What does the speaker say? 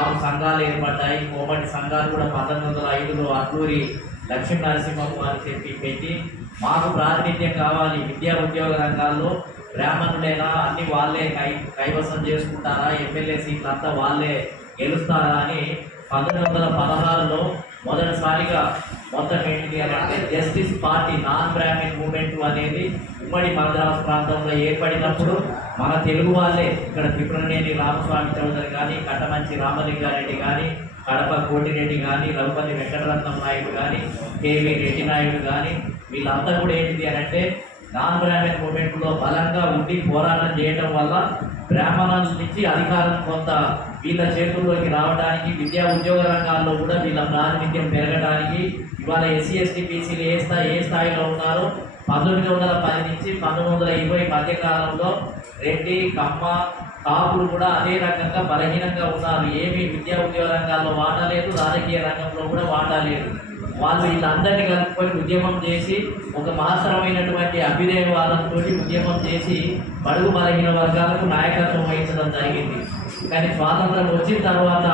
6 సంఘాలు ఏర్పడ్డాయి. కోమటి సంఘాలు కూడా 1905లో అల్లూరి లక్ష్మీ నరసింహం అని చెప్పి పెట్టి మాకు ప్రాతినిధ్యం కావాలి, విద్యా ఉద్యోగ రంగాల్లో బ్రాహ్మణులైనా అన్ని వాళ్ళే కైవసం చేసుకుంటారా, ఎమ్మెల్యే సీట్లు అంతా వాళ్ళే గెలుస్తారా అని 1916లో మొదటిసారిగా మొత్తం ఏంటిది అని అంటే జస్టిస్ పార్టీ నాన్ బ్రాహ్మణ్ మూవ్మెంట్ అనేది ఉమ్మడి మద్రాసు ప్రాంతంలో ఏర్పడినప్పుడు మన తెలుగు వాళ్ళే ఇక్కడ త్రిపురనేని రామస్వామి చౌదరి కానీ, కట్టమంచి రామలింగారెడ్డి కానీ, కడప కోటిరెడ్డి కానీ, రఘుపతి వెంకటరత్నం నాయుడు కానీ, కేవీ రెడ్డి నాయుడు కానీ వీళ్ళంతా కూడా ఏంటిది అని అంటే నాన్ బ్రాహ్మణ్ మూవ్మెంట్లో బలంగా ఉండి పోరాటం చేయడం వల్ల బ్రాహ్మణుల నుంచి అధికారం కొంత వీళ్ళ చేతుల్లోకి రావడానికి, విద్యా ఉద్యోగ రంగాల్లో కూడా వీళ్ళ ప్రాతినిధ్యం పెరగడానికి, ఇవాళ ఎస్సీ ఎస్టీ బీసీలు ఏ స్థాయిలో ఉన్నారో 1910 నుంచి 1920 మధ్యకాలంలో రెడ్డి, కమ్మ, కాపులు కూడా అదే రకంగా బలహీనంగా ఉన్నారు. ఏమీ విద్యా ఉద్యోగ రంగాల్లో వాటా లేదు, రాజకీయ రంగంలో కూడా వాటా లేదు. వాళ్ళు వీళ్ళందరినీ కలుపుకొని ఉద్యమం చేసి ఒక మహత్తరమైనటువంటి అభ్యుదయవాదంతో ఉద్యమం చేసి బడుగు బలహీన వర్గాలకు నాయకత్వం వహించడం జరిగింది. కానీ స్వాతంత్రం వచ్చిన తర్వాత